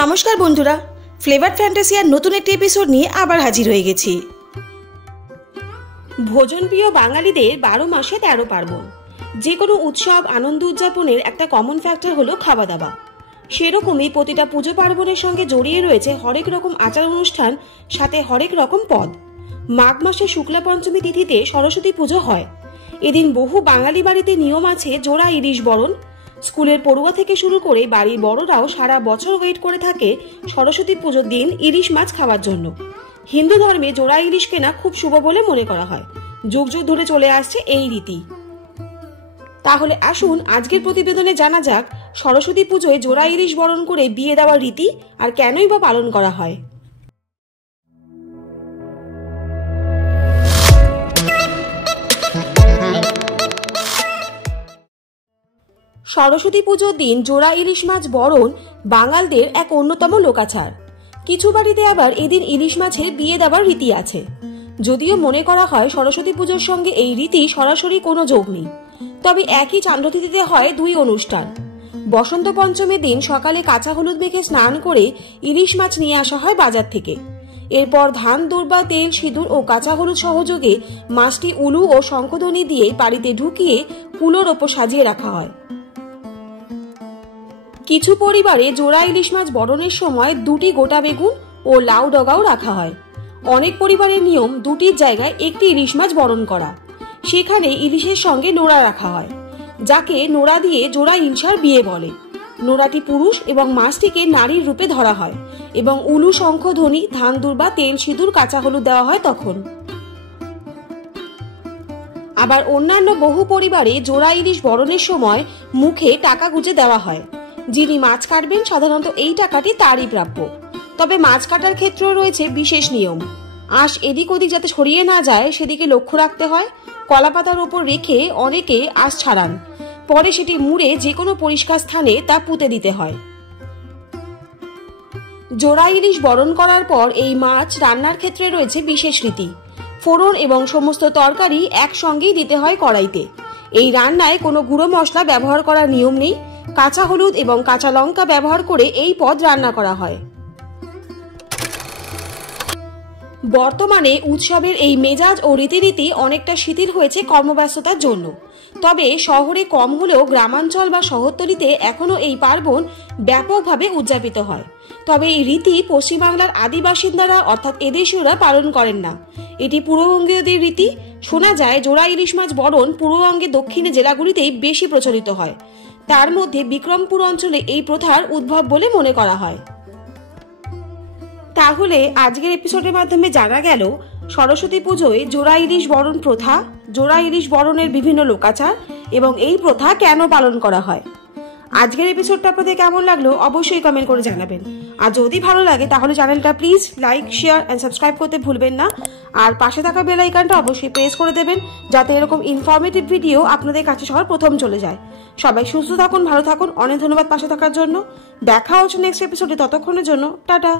নমস্কার বন্ধুরা, ফ্লেভার ফ্যান্টাসিয়ার নতুন একটি এপিসোড নিয়ে আবার হাজির হয়ে গেছি। ভোজনপ্রিয় বাঙালিদের 12 মাসে 13 পার্বণ। যে কোনো উৎসব আনন্দ উদযাপনের একটা কমন ফ্যাক্টর হলো খাওয়া দাওয়া। সেরকমই প্রতিটা পুজো পার্বণের সঙ্গে জড়িয়ে রয়েছে হরেক রকম আচার অনুষ্ঠান, সাথে হরেক রকম পদ। মাঘ মাসে শুক্লা পঞ্চমী তিথিতে সরস্বতী পুজো হয়। এদিন বহু বাঙালি বাড়িতে নিয়ম আছে জোড়া ইলিশ বরণ। স্কুলের পড়ুয়া থেকে শুরু করে বাড়ির বড়রাও সারা বছর ওয়েট করে থাকে সরস্বতী পুজোর দিন ইলিশ মাছ খাওয়ার জন্য। হিন্দু ধর্মে জোড়া ইলিশ কেনা খুব শুভ বলে মনে করা হয়। যুগ যুগ ধরে চলে আসছে এই রীতি। তাহলে আসুন আজকের প্রতিবেদনে জানা যাক সরস্বতী পুজোয় জোড়া ইলিশ বরণ করে বিয়ে দেওয়ার রীতি আর কেনই বা পালন করা হয়। সরস্বতী পুজোর দিন জোড়া ইলিশ মাছ বরণ বাঙালদের এক অন্যতম লোকাচার। কিছু বাড়িতে আবার এদিন ইলিশ মাছের বিয়ে দেওয়ার রীতি আছে। যদিও মনে করা হয় সরস্বতী পুজোর সঙ্গে এই রীতি সরাসরি কোনো যোগ নেই, তবে একই চান্দ্রতিথিতে হয় দুই অনুষ্ঠান। বসন্ত পঞ্চমীর দিন সকালে কাঁচা হলুদ মেখে স্নান করে ইলিশ মাছ নিয়ে আসা হয় বাজার থেকে। এরপর ধান দূর্বা, তেল, সিঁদুর ও কাঁচা হলুদ সহযোগে মাছটি উলু ও শঙ্খধ্বনি দিয়ে বাড়িতে ঢুকিয়ে কুলোর ওপর সাজিয়ে রাখা হয়। কিছু পরিবারে জোড়া ইলিশ মাছ বরণের সময় 2টি গোটা বেগুন ও লাউ ডগাও রাখা হয়। অনেক পরিবারের নিয়ম 2টির জায়গায় একটি ইলিশ মাছ বরণ করা। সেখানে ইলিশের সঙ্গে নোড়া রাখা হয়, যাকে নোড়া দিয়ে জোড়া ইলশার বিয়ে বলে। নোড়াটি পুরুষ এবং মাছটিকে নারীর রূপে ধরা হয় এবং উলু, শঙ্খধ্বনি, ধান দূর্বা, তেল, সিঁদুর, কাঁচা হলুদ দেওয়া হয় তখন। আবার অন্যান্য বহু পরিবারে জোড়া ইলিশ বরণের সময় মুখে টাকা গুঁজে দেওয়া হয়। যিনি মাছ কাটবেন সাধারণত এই টাকাটি তারই প্রাপ্য। তবে মাছ কাটার ক্ষেত্রেও রয়েছে বিশেষ নিয়ম। আঁশ এদিক ওদিক যাতে ছড়িয়ে না যায় সেদিকে লক্ষ্য রাখতে হয়। কলাপাতার ওপর রেখে অনেকে আঁশ ছাড়ান, পরে সেটি মুড়ে যে কোনো পরিষ্কার স্থানে তা পুঁতে দিতে হয়। জোড়া ইলিশ বরণ করার পর এই মাছ রান্নার ক্ষেত্রে রয়েছে বিশেষ রীতি। ফোড়ন এবং সমস্ত তরকারি একসঙ্গেই দিতে হয় কড়াইতে। এই রান্নায় কোনো গুঁড়ো মশলা ব্যবহার করার নিয়ম নেই। কাঁচা হলুদ এবং কাঁচা লঙ্কা ব্যবহার করে এই পদ রান্না করা হয়। বর্তমানে উৎসবের এই মেজাজ ও রীতিনীতি অনেকটা শিথিল হয়েছে কর্মব্যস্ততার জন্য। তবে শহরে কম হলেও গ্রামাঞ্চল বা শহরতলিতে এখনো এই পার্বণ ব্যাপকভাবে উদযাপিত হয়। তবে এই রীতি পশ্চিমবাংলার আদি বাসিন্দারা অর্থাৎ এদেশীয়রা পালন করেন না। এটি পূর্ববঙ্গীয়দের রীতি। শোনা যায় জোড়া ইলিশ মাছ বরণ পূর্ববঙ্গের দক্ষিণে জেলাগুলিতেই বেশি প্রচলিত হয়। তার মধ্যে বিক্রমপুর অঞ্চলে এই প্রথার উদ্ভব বলে মনে করা হয়। তাহলে আজকের এপিসোডের মাধ্যমে জানা গেল সরস্বতী পুজোয় জোড়া ইলিশ বরণ প্রথা, জোড়া ইলিশ বরণের বিভিন্ন লোকাচার এবং এই প্রথা কেন পালন করা হয়। আজকের এপিসোডটা আপনাদের কেমন লাগলো অবশ্যই কমেন্ট করে জানাবেন। আর যদি ভালো লাগে তাহলে চ্যানেলটা please like, share and subscribe করতে ভুলবেন না। আর পাশে থাকা বেল আইকনটা অবশ্যই প্রেস করে দেবেন, যাতে এরকম ইনফরমেটিভ ভিডিও আপনাদের কাছে সবার প্রথম চলে যায়। সবাই সুস্থ থাকুন, ভালো থাকুন। অনেক ধন্যবাদ পাশে থাকার জন্য। দেখা হচ্ছে নেক্সট এপিসোডে। ততক্ষণের জন্য টাটা।